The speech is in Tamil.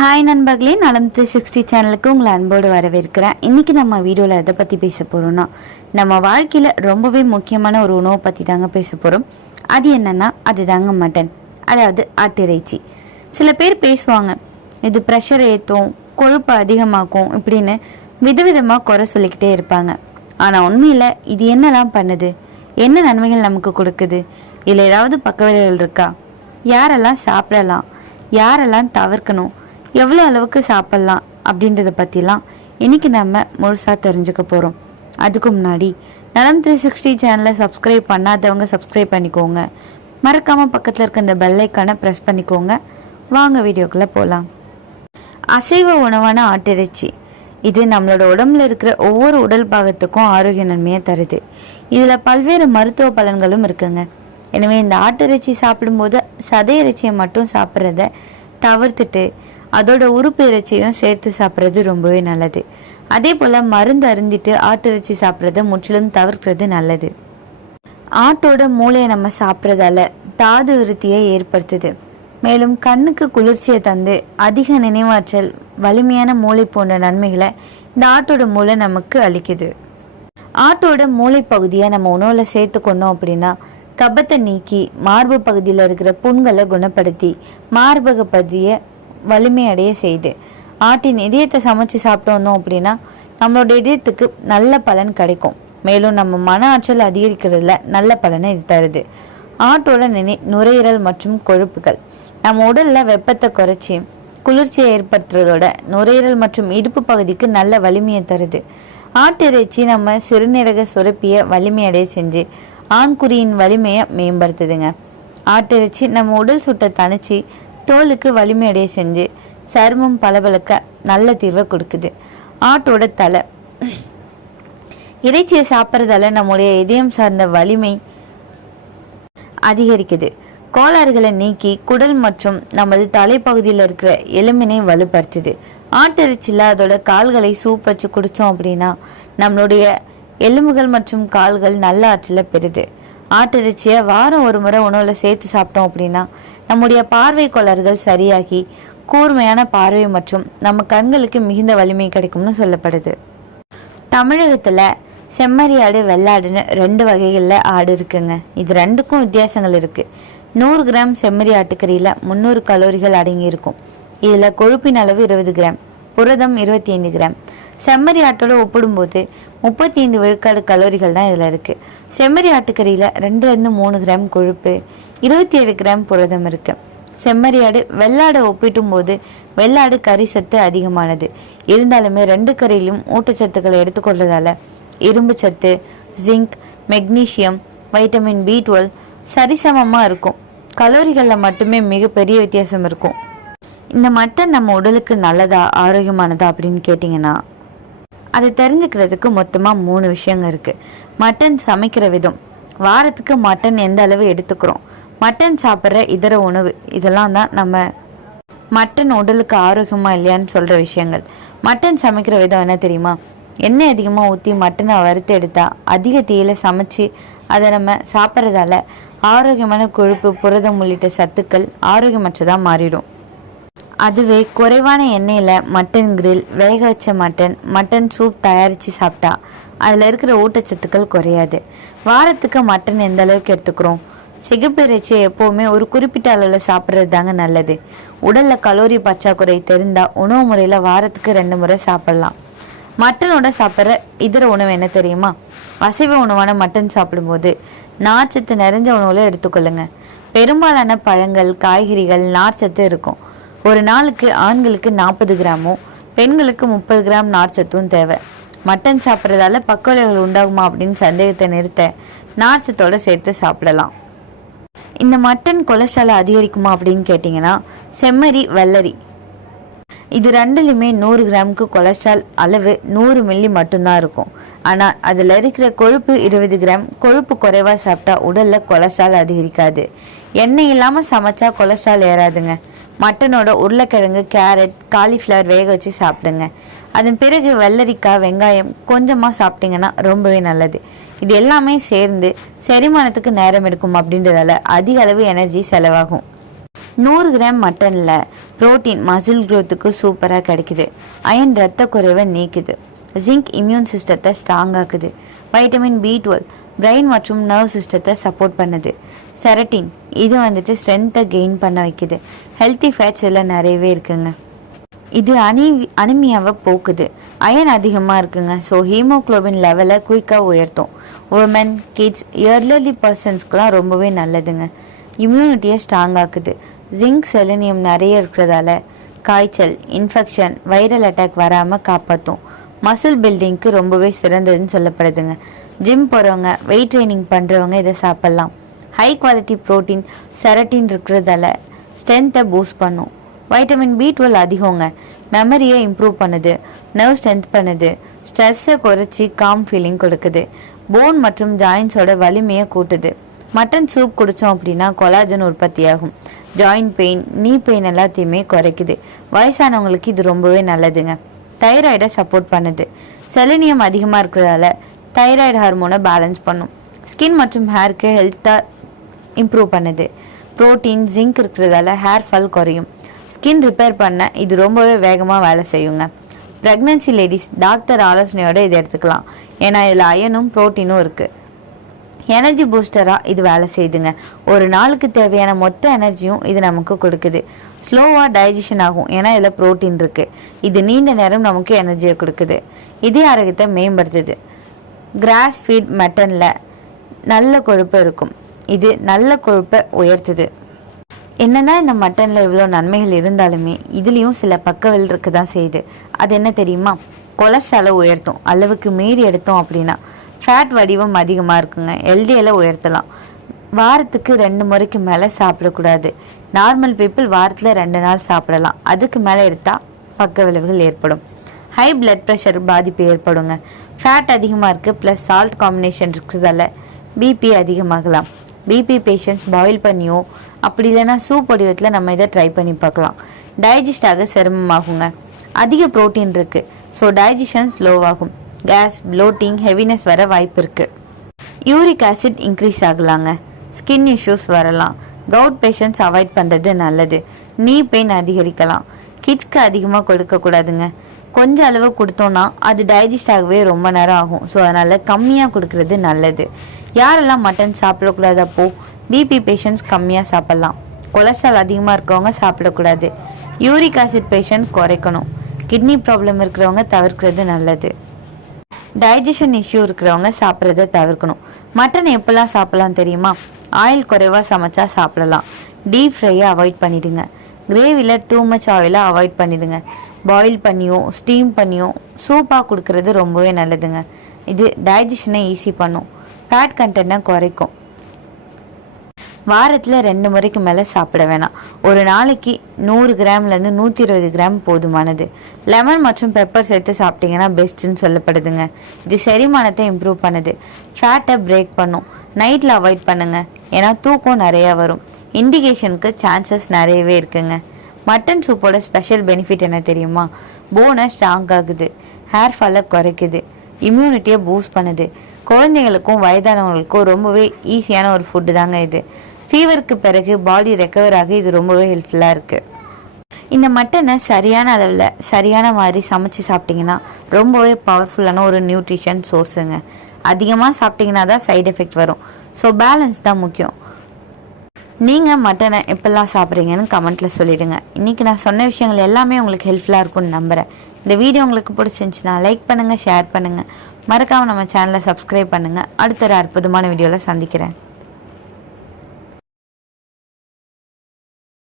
ஹாய் நண்பர்களே, நலம் 360 சேனலுக்கு உங்களை அன்போடு வரவேற்கிறேன். இன்றைக்கி நம்ம வீடியோவில் எதை பற்றி பேச போகிறோம்னா, நம்ம வாழ்க்கையில் ரொம்பவே முக்கியமான ஒரு உணவை பற்றி தாங்க பேச போகிறோம். அது என்னென்னா, அது தாங்க மட்டன், அதாவது ஆட்டிறைச்சி. சில பேர் பேசுவாங்க, இது ப்ரெஷரை ஏற்றும், கொழுப்பு அதிகமாக்கும், இப்படின்னு விதவிதமாக குறை சொல்லிக்கிட்டே இருப்பாங்க. ஆனால் உண்மையில் இது என்னெல்லாம் பண்ணுது, என்ன நன்மைகள் நமக்கு கொடுக்குது, இல்லை ஏதாவது பக்க விளைவுகள் இருக்கா, யாரெல்லாம் சாப்பிடலாம், யாரெல்லாம் தவிர்க்கணும், எவ்வளோ அளவுக்கு சாப்பிட்லாம் அப்படின்றத பற்றிலாம் இன்றைக்கி நம்ம முழுசாக தெரிஞ்சுக்க போகிறோம். அதுக்கு முன்னாடி நலம் 360 சேனலை சப்ஸ்கிரைப் பண்ணாதவங்க சப்ஸ்கிரைப் பண்ணிக்கோங்க. மறக்காமல் பக்கத்தில் இருக்க இந்த பெல் ஐக்கானை ப்ரெஸ் பண்ணிக்கோங்க. வாங்க வீடியோக்குள்ளே போகலாம். அசைவ உணவான ஆட்டிறைச்சி இது நம்மளோட உடம்புல இருக்கிற ஒவ்வொரு உடல் பாகத்துக்கும் ஆரோக்கிய நன்மையை தருது. இதில் பல்வேறு மருத்துவ பலன்களும் இருக்குங்க. எனவே இந்த ஆட்டிறைச்சி சாப்பிடும்போது சதை இறைச்சியை மட்டும் சாப்பிட்றத தவிர்த்துட்டு அதோட உறுப்பு இறைச்சியும் சேர்த்து சாப்பிட்றது ரொம்பவே நல்லது. அதே போல் மருந்து அருந்திட்டு ஆட்டிறைச்சி சாப்பிட்றத முற்றிலும் தவிர்க்கிறது நல்லது. ஆட்டோட மூளையை நம்ம சாப்பிட்றதால தாது விருத்தியை ஏற்படுத்துது. மேலும் கண்ணுக்கு குளிர்ச்சியை தந்து அதிக நினைவாற்றல், வலிமையான மூளை போன்ற நன்மைகளை இந்த ஆட்டோட மூளை நமக்கு அளிக்குது. ஆட்டோட மூளை பகுதியை நம்ம உணவில் சேர்த்துக்கொண்டோம் அப்படின்னா கபத்தை நீக்கி மார்பு பகுதியில் இருக்கிற புண்களை குணப்படுத்தி மார்பக பகுதியை வலிமையடைய செய்து ஆட்டின் இதயத்தை சமைச்சு சாப்பிட்டு வந்தோம் அப்படின்னா நம்மளோட இதயத்துக்கு நல்ல பலன் கிடைக்கும். மேலும் நம்ம மன ஆற்றல் அதிகரிக்கிறதுல நல்ல பலனை இது தருது. ஆட்டோட நுரையீரல் மற்றும் கொழுப்புகள் நம்ம உடல்ல வெப்பத்தை குறைச்சி குளிர்ச்சியை ஏற்படுத்துறதோட நுரையீரல் மற்றும் இடுப்பு பகுதிக்கு நல்ல வலிமையை தருது. ஆட்டிறைச்சி நம்ம சிறுநீரக சுரப்பியை வலிமையடைய செஞ்சு ஆண்குறியின் வலிமையை மேம்படுத்துதுங்க. ஆட்டிறைச்சி நம்ம உடல் சுட்டை தணிச்சு தோலுக்கு வலிமையடைய செஞ்சு சருமம் பளபளக்க நல்ல தீர்வை கொடுக்குது. ஆட்டோட தலை இறைச்சியை சாப்பிட்றதால நம்முடைய இதயம் சார்ந்த வலிமை அதிகரிக்குது. கோளாறுகளை நீக்கி குடல் மற்றும் நமது தலைப்பகுதியில் இருக்கிற எலும்பினை வலுப்படுத்துது. ஆட்டிறைச்சியில் அதோட கால்களை சூப் வச்சு குடித்தோம் அப்படின்னா நம்மளுடைய எலும்புகள் மற்றும் கால்கள் நல்ல ஆற்றலை பெறுது. ஆட்டிறைச்சியை வாரம் ஒரு முறை உணவில் சேர்த்து சாப்பிட்டோம் அப்படின்னா நம்முடைய பார்வை கோளாறுகள் சரியாகி கூர்மையான பார்வை மற்றும் நம்ம கண்களுக்கு மிகுந்த வலிமை கிடைக்கும்னு சொல்லப்படுது. தமிழகத்தில் செம்மறி ஆடு, வெள்ளாடுன்னு 2 வகைகளில் ஆடு இருக்குங்க. இது ரெண்டுக்கும் வித்தியாசங்கள் இருக்குது. 100 கிராம் செம்மறி ஆட்டுக்கறியில் 300 கலோரிகள் அடங்கி இருக்கும். இதில் கொழுப்பின் அளவு 20 கிராம், புரதம் 25 கிராம். செம்மறி ஆட்டோடு ஒப்பிடும்போது 35 விழுக்காடு கலோரிகள் தான் இதில் இருக்குது. செம்மறி ஆட்டுக்கறியில் 2லேருந்து 3 கிராம் கொழுப்பு, 27 கிராம் புரதம் இருக்குது. செம்மறி ஆடு வெள்ளாடை ஒப்பிட்டும் போது வெள்ளாடு கறி சத்து அதிகமானது. இருந்தாலுமே 2 கறியிலும் ஊட்டச்சத்துக்களை எடுத்துக்கொள்றதால இரும்பு சத்து, ஜிங்க், மெக்னீசியம், வைட்டமின் B12 சரிசமமாக இருக்கும். கலோரிகளில் மட்டுமே மிகப்பெரிய வித்தியாசம் இருக்கும். இந்த மட்டன் நம்ம உடலுக்கு நல்லதா ஆரோக்கியமானதா அப்படின்னு கேட்டிங்கன்னா, அதை தெரிஞ்சுக்கிறதுக்கு மொத்தமாக 3 விஷயங்கள் இருக்குது. மட்டன் சமைக்கிற விதம், வாரத்துக்கு மட்டன் எந்த அளவு எடுத்துக்கிறோம், மட்டன் சாப்பிட்ற இதர உணவு, இதெல்லாம் தான் நம்ம மட்டன் உடலுக்கு ஆரோக்கியமாக இல்லையான்னு சொல்கிற விஷயங்கள். மட்டன் சமைக்கிற விதம் என்ன தெரியுமா? எண்ணெய் அதிகமாக ஊற்றி மட்டனை வறுத்து எடுத்தால் அதிக தீயில சமைச்சு அதை நம்ம சாப்பிட்றதால ஆரோக்கியமான கொழுப்பு, புரதம் உள்ளிட்ட சத்துக்கள் ஆரோக்கியமற்றதாக மாறிடும். அதுவே குறைவான எண்ணெயில் மட்டன் கிரில், வேக வச்ச மட்டன், மட்டன் சூப் தயாரித்து சாப்பிட்டா அதில் இருக்கிற ஊட்டச்சத்துக்கள் குறையாது. வாரத்துக்கு மட்டன் எந்த அளவுக்கு எடுத்துக்கிறோம்? சிகப்பு இறைச்சியை எப்போவுமே ஒரு குறிப்பிட்ட அளவில் சாப்பிட்றது தாங்க நல்லது. உடலில் கலோரி பற்றாக்குறை தெரிந்தால் உணவு முறையில் வாரத்துக்கு 2 முறை சாப்பிட்லாம். மட்டனோட சாப்பிட்ற இதர உணவு என்ன தெரியுமா? அசைவ உணவான மட்டன் சாப்பிடும்போது நார்ச்சத்து நிறைஞ்ச உணவுல எடுத்துக்கொள்ளுங்க. பெரும்பாலான பழங்கள், காய்கறிகள் நார்ச்சத்து இருக்கும். ஒரு நாளுக்கு ஆண்களுக்கு 40 கிராமும் பெண்களுக்கு 30 கிராம் நார்ச்சத்தும் தேவை. மட்டன் சாப்பிட்றதால பக்கவிளைவுகள் உண்டாகுமா அப்படின்னு சந்தேகத்தை நிறுத்த நார்ச்சத்தோடு சேர்த்து சாப்பிடலாம். இந்த மட்டன் கொலஸ்ட்ரால் அதிகரிக்குமா அப்படின்னு கேட்டிங்கன்னா, செம்மறி, வெள்ளரி இது 2லையுமே 100 கிராமுக்கு கொலஸ்ட்ரால் அளவு 100 மில்லி மட்டும்தான் இருக்கும். ஆனால் அதில் இருக்கிற கொழுப்பு 20 கிராம். கொழுப்பு குறைவாக சாப்பிட்டா உடலில் கொலஸ்ட்ரால் அதிகரிக்காது. எண்ணெய் இல்லாமல் சமைச்சா கொலஸ்ட்ரால் ஏறாதுங்க. மட்டனோட உருளைக்கிழங்கு, கேரட், காலிஃப்ளவர் வேக வச்சு சாப்பிடுங்க. அதன் பிறகு வெள்ளரிக்காய், வெங்காயம் கொஞ்சமாக சாப்பிட்டிங்கன்னா ரொம்பவே நல்லது. இது எல்லாமே சேர்ந்து செரிமானத்துக்கு நேரம் எடுக்கும் அப்படின்றதால அதிக அளவு எனர்ஜி செலவாகும். 100 கிராம் மட்டனில் புரோட்டீன் மசில் க்ரோத்துக்கு சூப்பராக கிடைக்குது. அயன் ரத்த குறைவை நீக்குது. ஜிங்க் இம்யூன் சிஸ்டத்தை ஸ்ட்ராங் ஆக்குது. வைட்டமின் B12 பிரெயின் மற்றும் நர்வ் சிஸ்டத்தை சப்போர்ட் பண்ணுது. செரட்டின் இது ஸ்ட்ரென்த்தை கெயின் பண்ண வைக்குது. ஹெல்த்தி ஃபேட்ஸ் எல்லாம் நிறையவே இருக்குங்க. இது அனிமியாவை போக்குது. அயன் அதிகமாக இருக்குங்க. ஸோ ஹீமோக்ளோபின் லெவலை குயிக்காக உயர்த்தும். உமன், கிட்ஸ், எர்லி பர்சன்ஸ்க்குலாம் ரொம்பவே நல்லதுங்க. இம்யூனிட்டியை ஸ்ட்ராங் ஆக்குது. ஜிங்க் செலினியம் நிறைய இருக்கிறதால காய்ச்சல், இன்ஃபெக்ஷன், வைரல் அட்டாக் வராமல் காப்பாற்றும். மசில் பில்டிங்க்கு ரொம்பவே சிறந்ததுன்னு சொல்லப்படுதுங்க. ஜிம் போகிறவங்க, வெயிட் ட்ரைனிங் பண்ணுறவங்க இதை சாப்பிட்லாம். ஹை குவாலிட்டி ப்ரோட்டீன், செரட்டின் இருக்கிறதால ஸ்ட்ரென்த்தை பூஸ்ட் பண்ணும். Vitamin B12 அதிகங்க. மெமரியை இம்ப்ரூவ் பண்ணுது. நர்வ் ஸ்ட்ரென்த் பண்ணுது. ஸ்ட்ரெஸ்ஸை குறைச்சி காம் ஃபீலிங் கொடுக்குது. போன் மற்றும் ஜாயின்ஸோட வலிமையை கூட்டுது. மட்டன் சூப் குடித்தோம் அப்படின்னா கொலாஜன் உற்பத்தி ஆகும். ஜாயின்ட் பெயின், நீ பெயின் எல்லாத்தையுமே குறைக்குது. வயசானவங்களுக்கு இது ரொம்பவே நல்லதுங்க. தைராய்டை சப்போர்ட் பண்ணுது. செலினியம் அதிகமாக இருக்கிறதால தைராய்டு ஹார்மோனை பேலன்ஸ் பண்ணும். ஸ்கின் மற்றும் ஹேருக்கு ஹெல்த்தாக இம்ப்ரூவ் பண்ணுது. ப்ரோட்டீன், ஜிங்க் இருக்கிறதால ஹேர் ஃபால் குறையும். ஸ்கின் ரிப்பேர் பண்ண இது ரொம்பவே வேகமாக வேலை செய்யுங்க. ப்ரெக்னன்சி லேடிஸ் டாக்டர் ஆலோசனையோடு இதை எடுத்துக்கலாம். ஏன்னா இதில் அயனும் ப்ரோட்டீனும் இருக்குது. எனர்ஜி பூஸ்டராக இது வேலை செய்யுதுங்க. ஒரு நாளுக்கு தேவையான மொத்த எனர்ஜியும் இது நமக்கு கொடுக்குது. ஸ்லோவாக டைஜஷன் ஆகும். ஏன்னா இதில் ப்ரோட்டீன் இருக்குது. இது நீண்ட நேரம் நமக்கு எனர்ஜியை கொடுக்குது. இதய ஆரோக்கியத்தை மேம்படுத்துது. கிராஸ் ஃபீட் மட்டனில் நல்ல கொழுப்பு இருக்கும். இது நல்ல கொழுப்பை உயர்த்துது. என்னதான் இந்த மட்டனில் இவ்வளோ நன்மைகள் இருந்தாலுமே இதுலேயும் சில பக்கவியல் இருக்க தான் செய்யுது. அது என்ன தெரியுமா? கொலஸ்ட்ராலை உயர்த்தும். அளவுக்கு மீறி எடுத்தோம் அப்படின்னா ஃபேட் வடிவம் அதிகமாக இருக்குங்க. LDL உயர்த்தலாம். வாரத்துக்கு 2 முறைக்கு மேலே சாப்பிடக்கூடாது. நார்மல் பீப்புள் வாரத்தில் 2 நாள் சாப்பிடலாம். அதுக்கு மேலே எடுத்தால் பக்க விளைவுகள் ஏற்படும். ஹை பிளட் ப்ரெஷர் பாதிப்பு ஏற்படுங்க. ஃபேட் அதிகமாக இருக்குது ப்ளஸ் சால்ட் காம்பினேஷன் இருக்கிறதால BP அதிகமாகலாம். BP பேஷண்ட்ஸ் பாயில் பண்ணியோ அப்படி இல்லைன்னா சூப் வடிவத்தில் நம்ம இதை ட்ரை பண்ணி பார்க்கலாம். டைஜஸ்ட் ஆக சிரமமாகுங்க. அதிக ப்ரோட்டீன் இருக்குது. ஸோ டைஜஷன் ஸ்லோவாகும். கேஸ், ப்ளோட்டிங், ஹெவினஸ் வர வாய்ப்பு இருக்குது. யூரிக் ஆசிட் இன்க்ரீஸ் ஆகலாங்க. ஸ்கின் இஷ்யூஸ் வரலாம். கவுட் பேஷண்ட்ஸ் அவாய்ட் பண்ணுறது நல்லது. நீ பெயின் அதிகரிக்கலாம். கிட்ஸ்க்கு அதிகமாக கொடுக்கக்கூடாதுங்க. கொஞ்சம் அளவு கொடுத்தோன்னா அது டைஜஸ்ட் ஆகவே ரொம்ப நேரம் ஆகும். ஸோ அதனால் கம்மியாக கொடுக்கறது நல்லது. யாரெல்லாம் மட்டன் சாப்பிடக்கூடாது? அப்போது BP பேஷண்ட்ஸ் கம்மியாக சாப்பிட்லாம். கொலஸ்ட்ரால் அதிகமாக இருக்கவங்க சாப்பிடக்கூடாது. யூரிக் ஆசிட் பேஷண்ட் குறைக்கணும். கிட்னி ப்ராப்ளம் இருக்கிறவங்க தவிர்க்கிறது நல்லது. டைஜஷன் இஷ்யூ இருக்கிறவங்க சாப்பிட்றத தவிர்க்கணும். மட்டன் எப்போல்லாம் சாப்பிட்லாம் தெரியுமா? ஆயில் குறைவாக சமைச்சா சாப்பிடலாம். டீப் ஃப்ரையை அவாய்ட் பண்ணிடுங்க. கிரேவியில் டூ மச் ஆயிலை அவாய்ட் பண்ணிடுங்க. பாயில் பண்ணியோ ஸ்டீம் பண்ணியோ சூப்பாக கொடுக்கறது ரொம்பவே நல்லதுங்க. இது டைஜஷனை ஈஸி பண்ணும். ஃபேட் கண்டென்ட்டை குறைக்கும். வாரத்தில் 2 முறைக்கு மேலே சாப்பிட வேணாம். ஒரு நாளைக்கு 100 கிராம்லேருந்து 120 கிராம் போதுமானது. லெமன் மற்றும் பெப்பர் சேர்த்து சாப்பிட்டீங்கன்னா பெஸ்ட்டுன்னு சொல்லப்படுதுங்க. இது செரிமானத்தை இம்ப்ரூவ் பண்ணுது. ஃபேட்டை பிரேக் பண்ணும். நைட்டில் அவாய்ட் பண்ணுங்க. ஏன்னா தூக்கம் நிறையா வரும். இண்டிகேஷனுக்கு சான்சஸ் நிறையவே இருக்குங்க. மட்டன் சூப்போட ஸ்பெஷல் பெனிஃபிட் என்ன தெரியுமா? போனை ஸ்ட்ராங் ஆகுது. ஹேர் ஃபாலை குறைக்குது. இம்யூனிட்டியை பூஸ்ட் பண்ணுது. குழந்தைங்களுக்கும் வயதானவங்களுக்கும் ரொம்பவே ஈஸியான ஒரு ஃபுட்டு தாங்க இது. ஃபீவருக்கு பிறகு பாடி ரெக்கவர் ஆக இது ரொம்பவே ஹெல்ப்ஃபுல்லாக இருக்குது. இந்த மட்டனை சரியான அளவில் சரியான மாதிரி சமைச்சு சாப்பிட்டிங்கன்னா ரொம்பவே பவர்ஃபுல்லான ஒரு நியூட்ரிஷன் சோர்ஸுங்க. அதிகமாக சாப்பிட்டிங்கன்னா தான் சைடு எஃபெக்ட் வரும். ஸோ பேலன்ஸ் தான் முக்கியம். நீங்கள் மட்டனை எப்பெல்லாம் சாப்பிட்றீங்கன்னு கமெண்ட்டில் சொல்லிவிடுங்க. இன்றைக்கி நான் சொன்ன விஷயங்கள் எல்லாமே உங்களுக்கு ஹெல்ப்ஃபுல்லாக இருக்கும்னு நம்புகிறேன். இந்த வீடியோ உங்களுக்கு பிடிச்சிருந்துச்சுன்னா லைக் பண்ணுங்கள், ஷேர் பண்ணுங்கள். மறக்காமல் நம்ம சேனலை சப்ஸ்கிரைப் பண்ணுங்கள். அடுத்த ஒரு அற்புதமான வீடியோவில் சந்திக்கிறேன்.